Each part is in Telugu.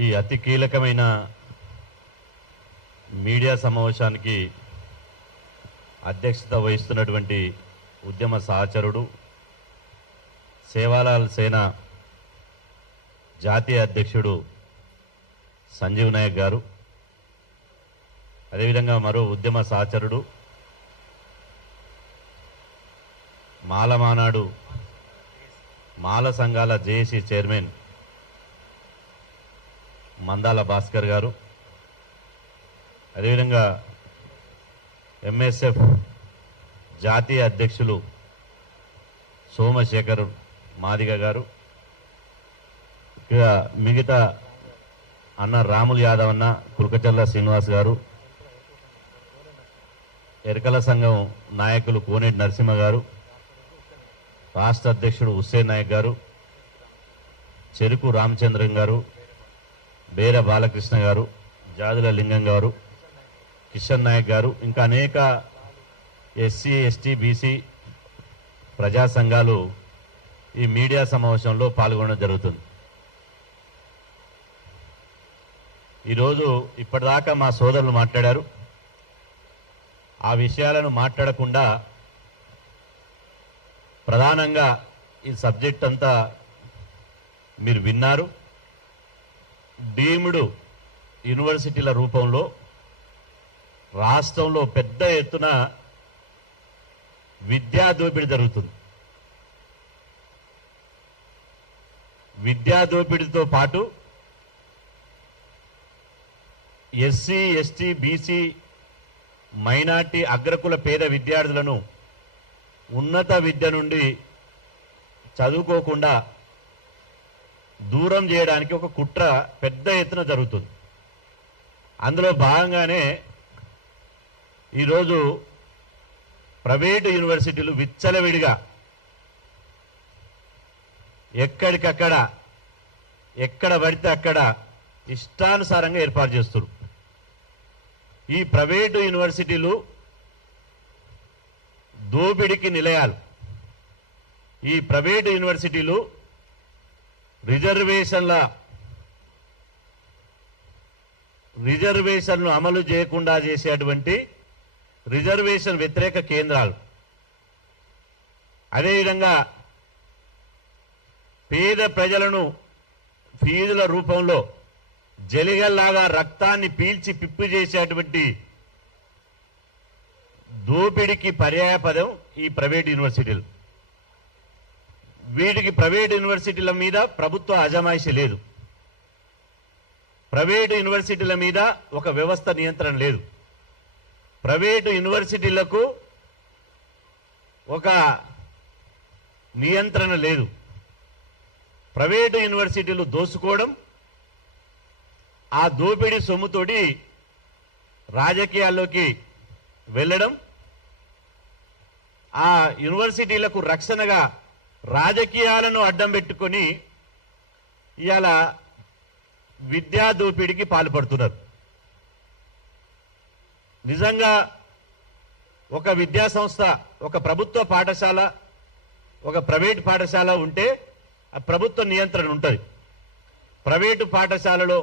ఈ అతి కీలకమైన మీడియా సమావేశానికి అధ్యక్షత వహిస్తున్నటువంటి ఉద్యమ సహచరుడు సేవాలాల్ సేన జాతీయ అధ్యక్షుడు సంజీవ్ నాయక్ గారు, అదేవిధంగా మరో ఉద్యమ సహచరుడు మాలమానాడు మాల సంఘాల జేఏసీ చైర్మన్ మందాల భాస్కర్ గారు, అదేవిధంగా ఎంఎస్ఎఫ్ జాతీయ అధ్యక్షులు సోమశేఖర్ మాదిగ గారు, ఇక మిగతా అన్న రాములు యాదవ్ అన్న, కుల్కచర్ల శ్రీనివాస్ గారు, ఎరకల సంఘం నాయకులు కోనేటి నరసింహ గారు, రాష్ట్ర అధ్యక్షుడు హుస్సేన్ నాయక్ గారు, చెరుకు రామచంద్రన్ గారు, బేర బాలకృష్ణ గారు, జాదుల లింగం గారు, కిషన్ నాయక్ గారు, ఇంకా అనేక ఎస్సీ ఎస్టీ బీసీ ప్రజా సంఘాలు ఈ మీడియా సమావేశంలో పాల్గొనడం జరుగుతుంది. ఈరోజు ఇప్పటిదాకా మా సోదరులు మాట్లాడారు. ఆ విషయాలను మాట్లాడకుండా ప్రధానంగా ఈ సబ్జెక్ట్ అంతా మీరు విన్నారు. డీమ్డ్ యూనివర్సిటీల రూపంలో రాష్ట్రంలో పెద్ద ఎత్తున విద్యా దోపిడీ జరుగుతుంది. విద్యా దోపిడీతో పాటు ఎస్సీ ఎస్టీ బీసీ మైనార్టీ అగ్రకుల పేద విద్యార్థులను ఉన్నత విద్య నుండి చదువుకోకుండా దూరం చేయడానికి ఒక కుట్ర పెద్ద ఎత్తున జరుగుతుంది. అందులో భాగంగానే ఈరోజు ప్రైవేటు యూనివర్సిటీలు విచ్చలవిడిగా ఎక్కడికక్కడ ఎక్కడ పడితే అక్కడ ఇష్టానుసారంగా ఏర్పాటు చేస్తారు. ఈ ప్రైవేటు యూనివర్సిటీలు దోపిడికి నిలయాలు. ఈ ప్రైవేటు యూనివర్సిటీలు రిజర్వేషన్లు అమలు చేయకుండా చేసేటువంటి రిజర్వేషన్ వ్యతిరేక కేంద్రాలు. అదేవిధంగా పేద ప్రజలను ఫీజుల రూపంలో జలిగల్లాగా రక్తాన్ని పీల్చి పిప్పి చేసేటువంటి దోపిడికి పర్యాయపదం ఈ ప్రైవేట్ యూనివర్సిటీలు. వీటికి ప్రైవేట్ యూనివర్సిటీల మీద ప్రభుత్వ అజమాయిషీ లేదు. ప్రైవేటు యూనివర్సిటీల మీద ఒక వ్యవస్థ నియంత్రణ లేదు. ప్రైవేటు యూనివర్సిటీలకు ఒక నియంత్రణ లేదు. ప్రైవేటు యూనివర్సిటీలు దోసుకోవడం, ఆ దోపిడీ సొమ్ముతోటి రాజకీయాల్లోకి వెళ్ళడం, ఆ యూనివర్సిటీలకు రక్షణగా రాజకీయాలను అడ్డం పెట్టుకొని ఇవాళ విద్యా దోపిడీకి పాల్పడుతున్నారు. నిజంగా ఒక విద్యా సంస్థ, ఒక ప్రభుత్వ పాఠశాల, ఒక ప్రైవేట్ పాఠశాల ఉంటే ఆ ప్రభుత్వ నియంత్రణ ఉంటుంది. ప్రైవేటు పాఠశాలలో,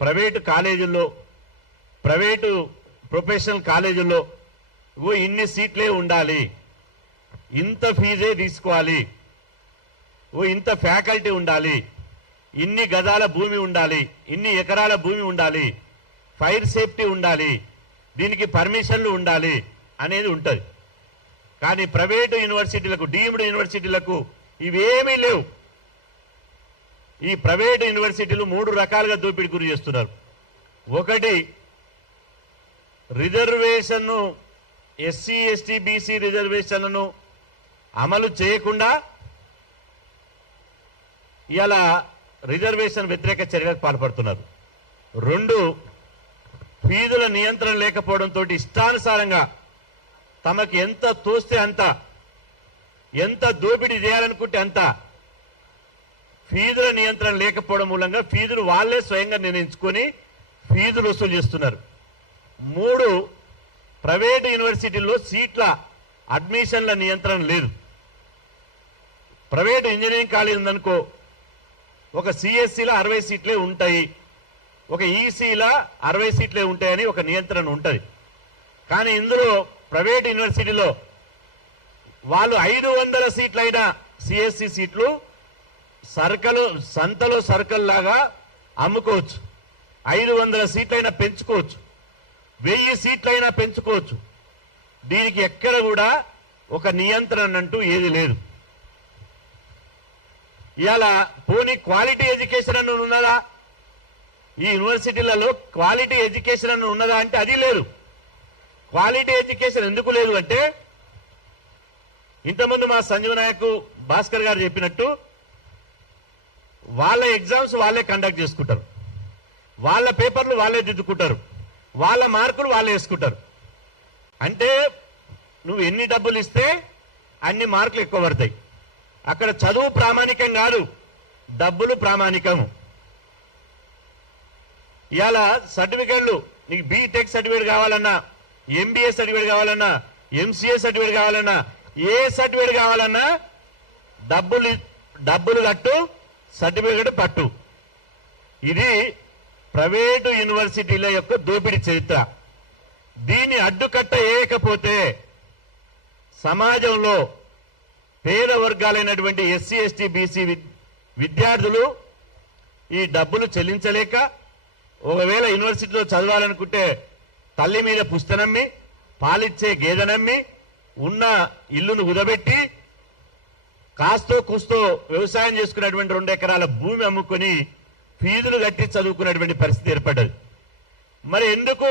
ప్రైవేటు కాలేజీల్లో, ప్రైవేటు ప్రొఫెషనల్ కాలేజీల్లో ఇన్ని సీట్లే ఉండాలి, ఇంత ఫీజే తీసుకోవాలి, ఇంత ఫ్యాకల్టీ ఉండాలి, ఇన్ని గజాల భూమి ఉండాలి, ఇన్ని ఎకరాల భూమి ఉండాలి, ఫైర్ సేఫ్టీ ఉండాలి, దీనికి పర్మిషన్లు ఉండాలి అనేది ఉంటుంది. కానీ ప్రైవేటు యూనివర్సిటీలకు, డీమ్డ్ యూనివర్సిటీలకు ఇవేమీ లేవు. ఈ ప్రైవేటు యూనివర్సిటీలు 3 రకాలుగా దోపిడీ గురి చేస్తున్నారు. ఒకటి, రిజర్వేషన్ను, ఎస్సీ ఎస్టీ బీసీ రిజర్వేషన్లను అమలు చేయకుండా ఇలా రిజర్వేషన్ వ్యతిరేక చర్యలకు పాల్పడుతున్నారు. 2, ఫీజుల నియంత్రణ లేకపోవడంతో ఇష్టానుసారంగా తమకు ఎంత తోస్తే అంత, ఎంత దోపిడీ చేయాలనుకుంటే అంత, ఫీజుల నియంత్రణ లేకపోవడం మూలంగా ఫీజులు వాళ్లే స్వయంగా నిర్ణయించుకొని ఫీజులు వసూలు చేస్తున్నారు. 3, ప్రైవేటు యూనివర్సిటీల్లో సీట్ల అడ్మిషన్ల నియంత్రణ లేదు. ప్రైవేటు ఇంజనీరింగ్ కాలేజ్ ఉందనుకో, ఒక సిఎస్సిలో 60 సీట్లే ఉంటాయి, ఒక ఈసీలా 60 సీట్లే ఉంటాయని ఒక నియంత్రణ ఉంటుంది. కానీ ఇందులో ప్రైవేట్ యూనివర్సిటీలో వాళ్ళు 500 సీట్లైన సిఎస్సి సీట్లు సంతలో సర్కల్ లాగా అమ్ముకోవచ్చు. 500 సీట్లైనా పెంచుకోవచ్చు, 1000 సీట్లైనా పెంచుకోవచ్చు. దీనికి ఎక్కడ కూడా ఒక నియంత్రణ అంటూ ఏది లేదు. ఇవాళ పోనీ క్వాలిటీ ఎడ్యుకేషన్ అని ఉన్నదా? ఈ యూనివర్సిటీలలో క్వాలిటీ ఎడ్యుకేషన్ అని ఉన్నదా అంటే అది లేదు. క్వాలిటీ ఎడ్యుకేషన్ ఎందుకు లేదు అంటే, ఇంతకుముందు మా సంజీవ్ నాయక్ భాస్కర్ గారు చెప్పినట్టు వాళ్ళ ఎగ్జామ్స్ వాళ్ళే కండక్ట్ చేసుకుంటారు, వాళ్ళ పేపర్లు వాళ్ళే దిద్దుకుంటారు, వాళ్ళ మార్కులు వాళ్ళే వేసుకుంటారు. అంటే నువ్వు ఎన్ని డబ్బులు ఇస్తే అన్ని మార్కులు ఎక్కువ పడతాయి. అక్కడ చదువు ప్రామాణికం కాదు, డబ్బులు ప్రామాణికము. ఇవాళ సర్టిఫికెట్లు నీకు బీటెక్ సర్టిఫికేట్ కావాలన్నా, ఎంబీఏ సర్టిఫికేట్ కావాలన్నా, ఎంసీఏ సర్టిఫికేట్ కావాలన్నా, ఏ సర్టిఫికేట్ కావాలన్నా డబ్బులు కట్టు, సర్టిఫికేట్ పట్టు. ఇది ప్రైవేటు యూనివర్సిటీల యొక్క దోపిడీ చరిత్ర. దీన్ని అడ్డుకట్ట వేయకపోతే సమాజంలో పేద వర్గాలైనటువంటి ఎస్సీ ఎస్టీ బీసీ విద్యార్థులు ఈ డబ్బులు చెల్లించలేక, ఒకవేళ యూనివర్సిటీలో చదవాలనుకుంటే తల్లి మీద పుస్తనమ్మి, పాలిచ్చే గేదెనమ్మి, ఉన్న ఇల్లును కుదబెట్టి కాస్తో కూస్తో వ్యవసాయం చేసుకున్నటువంటి 2 ఎకరాల భూమి అమ్ముకొని ఫీజులు కట్టి చదువుకున్నటువంటి పరిస్థితి ఏర్పడ్డది. మరి ఎందుకు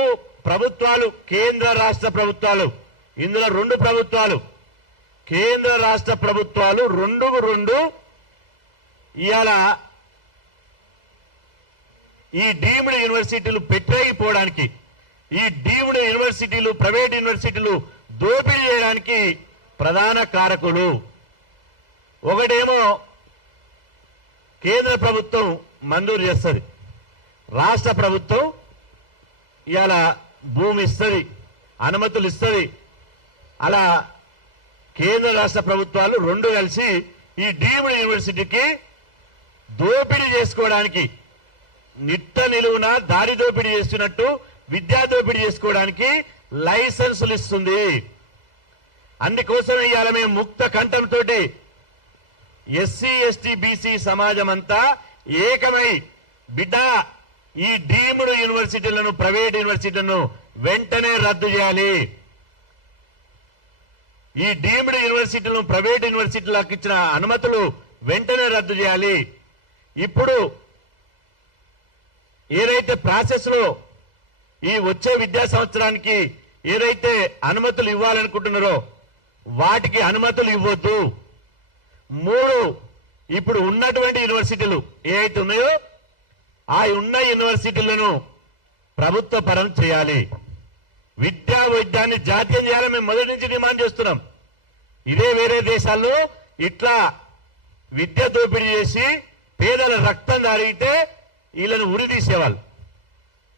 ప్రభుత్వాలు, కేంద్ర రాష్ట్ర ప్రభుత్వాలు, ఇందులో 2 ప్రభుత్వాలు, కేంద్ర రాష్ట్ర ప్రభుత్వాలు 2 ఇవాళ ఈ డీమ్డ్ యూనివర్సిటీలు పెట్టేగిపోవడానికి, ఈ డీమ్డ్ యూనివర్సిటీలు ప్రైవేట్ యూనివర్సిటీలు దోపిడీ చేయడానికి ప్రధాన కారకులు. ఒకటేమో కేంద్ర ప్రభుత్వం మంజూరు చేస్తుంది, రాష్ట్ర ప్రభుత్వం ఇవాళ భూమి ఇస్తుంది, అనుమతులు ఇస్తుంది. అలా కేంద్ర రాష్ట్ర ప్రభుత్వాలు 2 కలిసి ఈ డీమ్డ్ యూనివర్సిటీకి దోపిడీ చేసుకోవడానికి, నిట్ట నిలువున దారి దోపిడీ చేస్తున్నట్టు విద్యా దోపిడీ చేసుకోవడానికి లైసెన్సులు ఇస్తుంది. అందుకోసం ఇవాళ మేము ముక్త కంఠంతో ఎస్సీ ఎస్టీ బీసీ సమాజం అంతా ఏకమై, బిడ్డ ఈ డీమ్డ్ యూనివర్సిటీలను, ప్రైవేట్ యూనివర్సిటీలను వెంటనే రద్దు చేయాలి. ఈ డీమ్డ్ యూనివర్సిటీలను, ప్రైవేట్ యూనివర్సిటీలకు ఇచ్చిన అనుమతులు వెంటనే రద్దు చేయాలి. ఇప్పుడు ఏదైతే ప్రాసెస్ లో ఈ వచ్చే విద్యా సంవత్సరానికి ఏదైతే అనుమతులు ఇవ్వాలనుకుంటున్నారో వాటికి అనుమతులు ఇవ్వద్దు. 3 ఇప్పుడు ఉన్నటువంటి యూనివర్సిటీలు ఏవైతే ఉన్నాయో ఆ ఉన్న యూనివర్సిటీలను ప్రభుత్వ పరం చేయాలి. విద్యా వైద్యాన్ని జాతీయం చేయాలని మేము మొదటి నుంచి డిమాండ్ చేస్తున్నాం. ఇదే వేరే దేశాల్లో ఇట్లా విద్య దోపిడీ చేసి పేదల రక్తం దారిగితే వీళ్ళని ఉరి తీసేవాళ్ళు,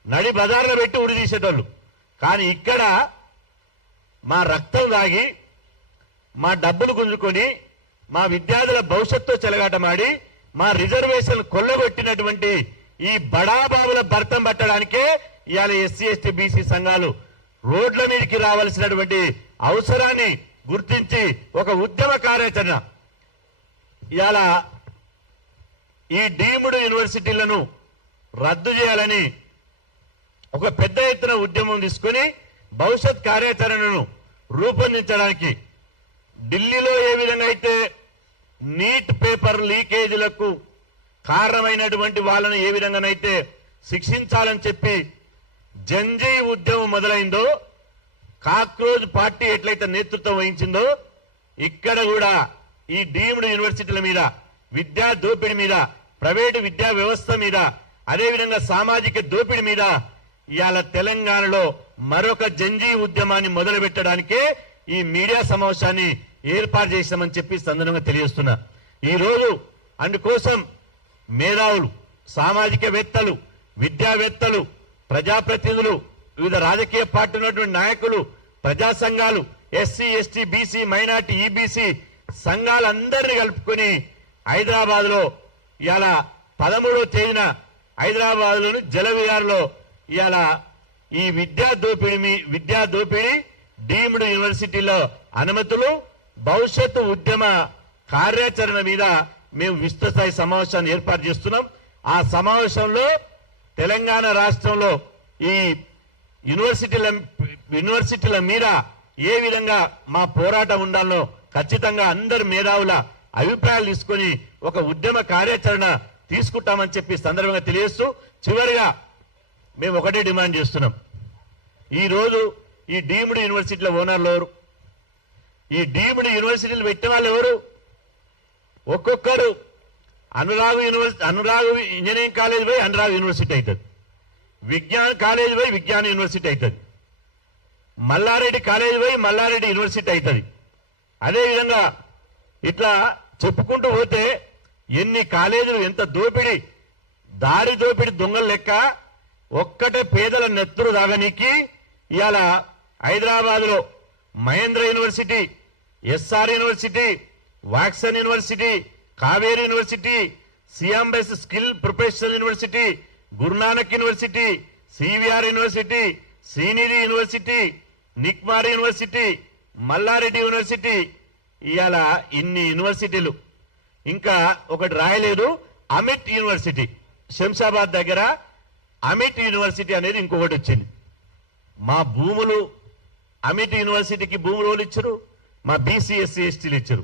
నడి బజార్లో పెట్టి ఉరి తీసేటోళ్ళు. కానీ ఇక్కడ మా రక్తం దాగి, మా డబ్బులు గుంజుకొని, మా విద్యార్థుల భవిష్యత్తు చెలగాటమాడి, మా రిజర్వేషన్ కొల్లగొట్టినటువంటి ఈ బడాబాబుల భర్తం పట్టడానికే ఇవాళ ఎస్సీ ఎస్టీ బీసీ సంఘాలు రోడ్ల మీదకి రావాల్సినటువంటి అవసరాన్ని గుర్తించి ఒక ఉద్యమ కార్యాచరణ ఇవాళ ఈ డీమ్డ్ యూనివర్సిటీలను రద్దు చేయాలని ఒక పెద్ద ఎత్తున ఉద్యమం తీసుకుని భవిష్యత్ కార్యాచరణను రూపొందించడానికి, ఢిల్లీలో ఏ విధంగా అయితే నీట్ పేపర్ లీకేజీలకు కారణమైనటువంటి వాళ్ళను ఏ విధంగానైతే శిక్షించాలని చెప్పి జంజీ ఉద్యమం మొదలైందో, కాక్రోజ్ పార్టీ ఎట్లయితే నేతృత్వం వహించిందో, ఇక్కడ కూడా ఈ డీమ్డ్ యూనివర్సిటీల మీద, విద్యా దోపిడీ మీద, ప్రైవేటు విద్యా వ్యవస్థ మీద, అదేవిధంగా సామాజిక దోపిడీ మీద ఇవాళ తెలంగాణలో మరొక జంజీ ఉద్యమాన్ని మొదలు పెట్టడానికే ఈ మీడియా సమావేశాన్ని ఏర్పాటు చేశామని చెప్పి సందర్భంగా తెలియజేస్తున్నా. ఈ రోజు అందుకోసం మేధావులు, సామాజికవేత్తలు, విద్యావేత్తలు, ప్రజాప్రతినిధులు, వివిధ రాజకీయ పార్టీ ఉన్నటువంటి నాయకులు, ప్రజా సంఘాలు, SC ST BC minority EBC సంఘాలందరినీ కలుపుకొని హైదరాబాద్ లో ఇవాళ 13వ తేదీన హైదరాబాద్ లోని జలవిహార్లో ఇవాళ ఈ విద్యా దోపిడీ డీమ్డ్ యూనివర్సిటీలో అనుమతులు భవిష్యత్తు ఉద్యమ కార్యాచరణ మీద మేము విస్తృత స్థాయి సమావేశాన్ని ఏర్పాటు చేస్తున్నాం. ఆ సమావేశంలో తెలంగాణ రాష్ట్రంలో ఈ యూనివర్సిటీల మీద ఏ విధంగా మా పోరాటం ఉండాలో ఖచ్చితంగా అందరు మేధావుల అభిప్రాయాలు తీసుకొని ఒక ఉద్యమ కార్యాచరణ తీసుకుంటామని చెప్పి సందర్భంగా తెలియజేస్తూ చివరిగా మేము ఒకటే డిమాండ్ చేస్తున్నాం. ఈ రోజు ఈ డీమ్డ్ యూనివర్సిటీల ఓనర్లు ఎవరు? ఈ డీమ్డ్ యూనివర్సిటీలు పెట్టిన వాళ్ళు ఎవరు? ఒక్కొక్కరు అనురాగ్ ఇంజనీరింగ్ కాలేజ్ పోయి అనురాగ్ యూనివర్సిటీ అవుతుంది, విజ్ఞాన్ కాలేజ్ పోయి విజ్ఞాన్ యూనివర్సిటీ అవుతుంది, మల్లారెడ్డి కాలేజ్ పోయి మల్లారెడ్డి యూనివర్సిటీ అవుతుంది. అదేవిధంగా ఇట్లా చెప్పుకుంటూ పోతే ఎన్ని కాలేజీలు, ఎంత దోపిడీ, దారి దోపిడీ దొంగలు లెక్క ఒక్కటే పేదల నెత్తురు దాగనీకి ఇవాళ హైదరాబాద్ లో Mahindra university, SR university, Woxsen university, Kaveri university, సిఎంబెస్ skill professional university, Guru Nanak university, CVR university, Srinidhi university, NICMAR university, Malla Reddy university, ఇవాళ ఇన్ని యూనివర్సిటీలు. ఇంకా ఒకటి రాయలేదు, అమిట్ యూనివర్సిటీ శంషాబాద్ దగ్గర అమిట్ యూనివర్సిటీ అనేది ఇంకొకటి వచ్చింది. మా భూములు అమిట్ యూనివర్సిటీకి భూములు వాళ్ళు ఇచ్చారు, మా బీసీ ఎస్సీ ఎస్టీలు ఇచ్చారు.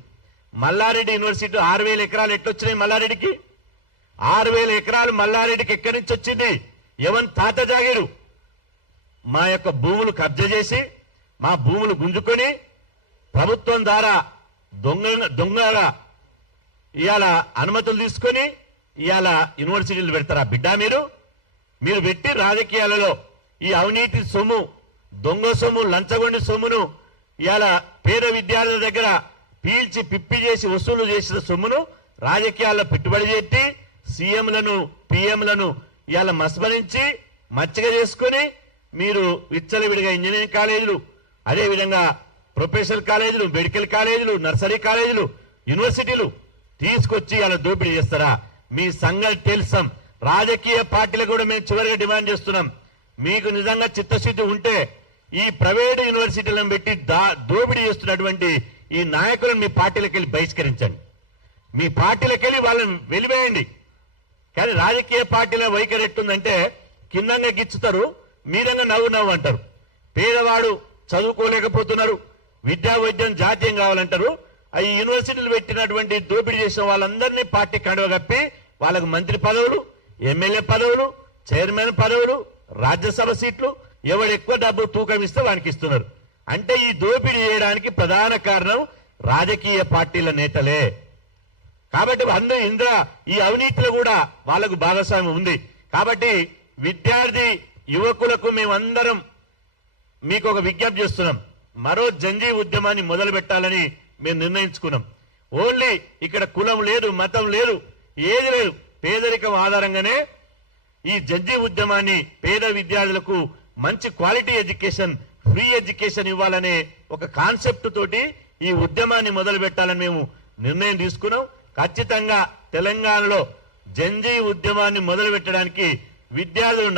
మల్లారెడ్డి యూనివర్సిటీ 6,000 ఎకరాలు ఎట్లొచ్చినాయి మల్లారెడ్డికి? 6,000 ఎకరాలు మల్లారెడ్డికి ఎక్కడి నుంచి వచ్చింది? ఎవరి తాత జాగీరు? మా యొక్క భూములు కబ్జా చేసి మా భూములు గుంజుకొని ప్రభుత్వం ద్వారా దొంగగా ఇవాళ అనుమతులు తీసుకొని ఇవాళ యూనివర్సిటీలు పెడతారా బిడ్డ? మీరు పెట్టి రాజకీయాలలో ఈ అవినీతి సొమ్ము, దొంగ సొమ్ము, లంచగొండి సొమ్మును ఇవాళ పేద విద్యార్థుల దగ్గర పీల్చి పిప్పి చేసి వసూలు చేసిన సొమ్మును రాజకీయాల్లో పెట్టుబడి పెట్టి సీఎంలను పిఎంలను ఇవాళ మస్మరించి మచ్చగా చేసుకుని మీరు విచ్చలవిడిగా ఇంజనీరింగ్ కాలేజీలు, అదేవిధంగా ప్రొఫెషనల్ కాలేజీలు, మెడికల్ కాలేజీలు, నర్సరీ కాలేజీలు, యూనివర్సిటీలు తీసుకొచ్చి అలా దోపిడీ చేస్తారా? మీ సంగతి తెలుసాం. రాజకీయ పార్టీలు కూడా మేము చివరిగా డిమాండ్ చేస్తున్నాం, మీకు నిజంగా చిత్తశుద్ధి ఉంటే ఈ ప్రైవేటు యూనివర్సిటీలను పెట్టి దోపిడీ చేస్తున్నటువంటి ఈ నాయకులను మీ పార్టీలకు వెళ్ళి బహిష్కరించండి, మీ పార్టీలకు వెళ్ళి వాళ్ళని వెలివేయండి. కానీ రాజకీయ పార్టీల వైఖరి ఎట్టుందంటే కిందంగా గిచ్చుతారు, మీరంగా నవ్వు అంటారు. పేదవాడు చదువుకోలేకపోతున్నారు, విద్యా వైద్యం జాతీయం కావాలంటారు. ఈ యూనివర్సిటీలు పెట్టినటువంటి దోపిడీ చేసిన వాళ్ళందరినీ పార్టీ కండువ కప్పి వాళ్ళకు మంత్రి పదవులు, ఎమ్మెల్యే పదవులు, చైర్మన్ పదవులు, రాజ్యసభ సీట్లు, ఎవడు ఎక్కువ డబ్బు తూకం ఇస్తే వానికి ఇస్తున్నారు. అంటే ఈ దోపిడీ చేయడానికి ప్రధాన కారణం రాజకీయ పార్టీల నేతలే. కాబట్టి ఈ అవినీతిలో కూడా వాళ్లకు భాగస్వామ్యం ఉంది. కాబట్టి విద్యార్థి యువకులకు మేమందరం మీకు ఒక విజ్ఞప్తి చేస్తున్నాం, మరో జంజీ ఉద్యమాన్ని మొదలు పెట్టాలని మేము నిర్ణయించుకున్నాం. ఓన్లీ ఇక్కడ కులం లేదు, మతం లేదు, ఏది లేదు, పేదరికం ఆధారంగానే ఈ జంజీ ఉద్యమాన్ని పేద విద్యార్థులకు మంచి క్వాలిటీ ఎడ్యుకేషన్, ఫ్రీ ఎడ్యుకేషన్ ఇవ్వాలనే ఒక కాన్సెప్ట్ తోటి ఈ ఉద్యమాన్ని మొదలు పెట్టాలని మేము నిర్ణయం తీసుకున్నాం. ఖచ్చితంగా తెలంగాణలో జంజీ ఉద్యమాన్ని మొదలు పెట్టడానికి విద్యార్థులు